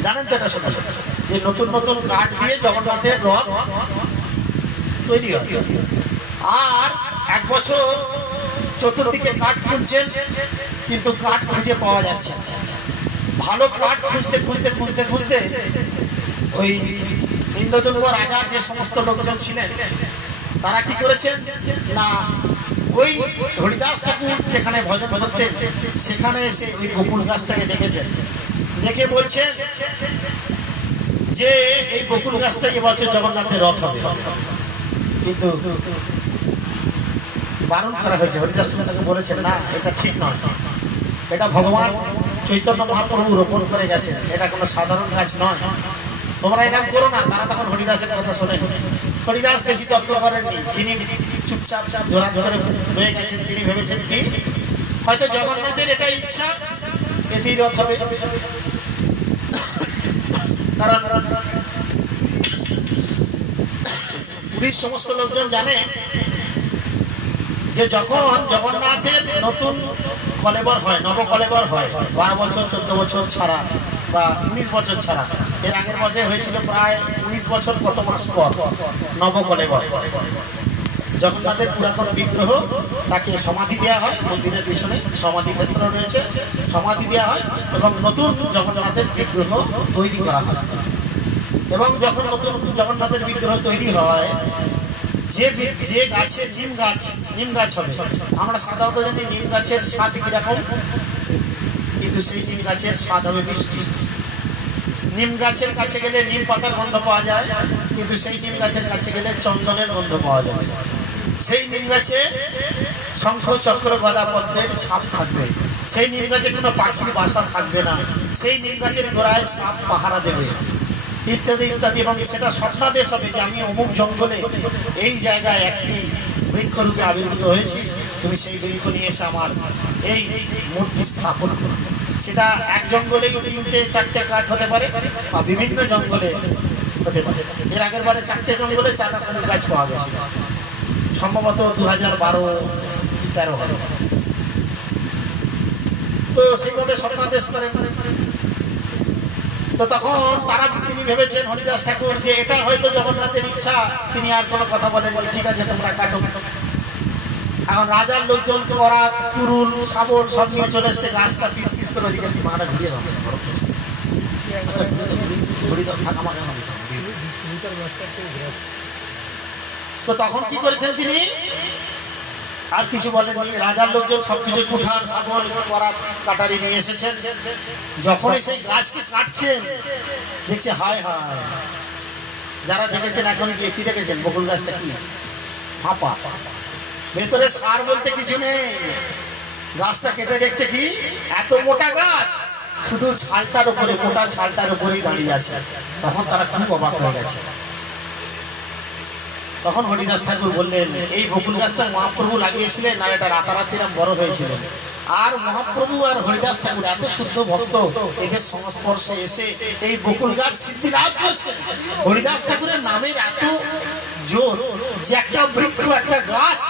জানেন তো এটা? শোনা যে নতুন নতুন কাঠ দিয়ে জগন্নাথের রথ তৈরি হয়। আর এক বছর চতুর্দিকে কাঠ খুঁজছেন, কিন্তু কাঠ খুঁজে পাওয়া যাচ্ছে না। ভালো কাঠ খুঁজতে খুঁজতে খুঁজতে খুঁজতে ওই ইন্দ্রদম্ভ রাজার যে সমস্ত লোকজন ছিলেন, তারা কি করেছেন না, ওই হরিদাস ঠাকুর যেখানে ভজন করতেন সেখানে এসে ওই বকুল গাছটাকে দেখেছেন। দেখে বলছেন যে এই বকুল গাছটা এবছর জগন্নাথের রথ হবে, কিন্তু বারণ করা হয়েছে। হরিদাস ঠাকুর তাকে বলেছেন, না এটা ঠিক নয়, এটা ভগবান চৈতন্য মহাপ্রভু রোপণ করে গেছেন, এটা কোনো সাধারণ গাছ নয়, তোমরা এরকম করো না। তারা তখন হরিদাসের কথা শোনে। হরিদাস বেশি তর্ক করেননি, তিনি চুপচাপ জোড়া ধরে হয়ে গেছেন। তিনি ভেবেছেন কি হয়তো জগন্নাথের এটা ইচ্ছা, এতেই রথ হবে। কারণ পুরীর সমস্ত লোকজন জানে যে যখন জগন্নাথের নতুন কলেবর হয়, নব কলেবর হয়, 12 বছর 14 বছর ছাড়া বা 19 বছর ছাড়া, এর আগের বছর হয়েছিল প্রায় 19 বছর কত মাস পর নব কলেবর। জগন্নাথের পুরাতন বিগ্রহ তাকে সমাধি দেওয়া হয়, মন্দিরের পিছনে সমাধি ক্ষেত্র রয়েছে, সমাধি দেওয়া হয় এবং নতুন জগন্নাথের বিগ্রহ তৈরি করা হয়। এবং যখন নতুন জগন্নাথের বিগ্রহ তৈরি হয়, যে গাছে নিম গাছ হবে, আমরা সাধারণত জানি নিম গাছের স্বাদ কিরকম, কিন্তু সেই নিম গাছের স্বাদ হবে মিষ্টি। নিম গাছের কাছে গেলে নিম পাতার গন্ধ পাওয়া যায়, কিন্তু সেই নিম গাছের কাছে গেলে চন্দনের গন্ধ পাওয়া যায়। সেই নিম গাছে শঙ্খ চক্র গদা পদ্মের ছাপ থাকবে, সেই নিম গাছে কোনো পাখির বাসা থাকবে না, সেই নিম গাছের গোড়ায় সাপ পাহারা দেবে, ইত্যাদি ইত্যাদি। এবং সেটা স্বপ্নাদেশ হবে যে আমি অমুক জঙ্গলে এই জায়গায় একটি বৃক্ষরূপে আবির্ভূত হয়েছি, তুমি সেই বৃক্ষ নিয়ে এসে আমার এই মূর্তি স্থাপন করো। সেটা এক জঙ্গলে 3-4টে কাঠ হতে পারে, বা বিভিন্ন জঙ্গলে হতে পারে। এর আগের বারে 4টে জঙ্গলে 4টা করে গাছ পাওয়া গেছিল, সম্ভবত 2012-13 হবে। তো সেইভাবে স্বপ্নাদেশ করে। তো তখন তিনি ভেবেছেন হরিদাস ঠাকুর যে এটা হয়তো জগন্নাথের ইচ্ছা, তিনি আর কোনো কথা বলেন, বলে ঠিক আছে তোমরা কাটো। এখন রাজার লোকজনকে ওরা কুরুল শাবল সব নিয়ে চলে এসছে, গাছটা পিস পিস করে ওদিকে মাথা ঘুরিয়ে দাও। তো তখন কি করেছেন তিনি, আর কিছু বলেননি। রাজার লোকজন সবকিছু কুঠার শাবল করা কাটারি নিয়ে এসেছেন। যখন সেই গাছকে কাটছেন, দেখছে হায় হায়, যারা দেখেছেন এখন গিয়ে কি দেখেছেন, বকুল গাছটা কি ফাঁপা, ভেতরে সার বলতে কিছু নেই। গাছটা কেটে দেখছে কি এত মোটা গাছ, শুধু ছালটার উপরে, মোটা ছালটার উপরেই দাঁড়িয়ে আছে। তখন তারা খুব অবাক হয়ে গেছে। তখন হরিদাস ঠাকুর বললেন, এই বকুল গাছটা মহাপ্রভু লাগিয়েছিলেন, আর এটা রাতারাতি বড় হয়েছিল। আর মহাপ্রভু আর হরিদাস ঠাকুর এত শুদ্ধ ভক্ত, এদের সংস্পর্শে এসে এই বকুল গাছ সিদ্ধি লাভ করছে। হরিদাস ঠাকুরের নামের এত জোর যে একটা বৃক্ষ, একটা গাছ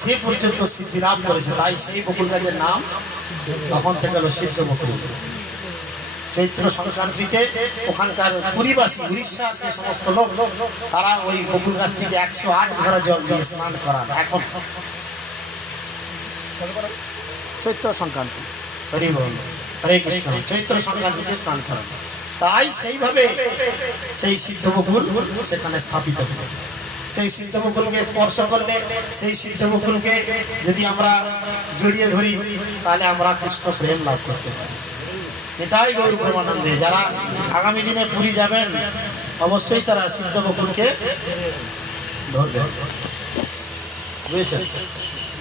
সে পর্যন্ত সিদ্ধি লাভ করেছে। তাই সেই বকুল গাছের নাম তখন থেকে হলো সিদ্ধ বকুল। চৈত্র সংক্রান্তিতে ওখানকার পুরীবাসী উড়িষ্যার যে সমস্ত লোক তারা ওই বকুল গাছ থেকে 108 ঘরা জল দিয়ে স্নান করান এখন চৈত্র সংক্রান্তি। হরি বল, হরে কৃষ্ণ। চৈত্র সংক্রান্তিতে স্নান করান, তাই সেইভাবে সেই সিদ্ধ বকুল সেখানে স্থাপিত হবে। সেই সিদ্ধ বকুলকে স্পর্শ করলে, সেই সিদ্ধ বকুলকে যদি আমরা জড়িয়ে ধরি, তাহলে আমরা কৃষ্ণ প্রেম লাভ করতে পারি। এটাই গৌর প্রেমানন্দে। যারা আগামী দিনে পুরী যাবেন অবশ্যই তারা সিদ্ধ বকুলকে ধরবেন, বুঝেছেন?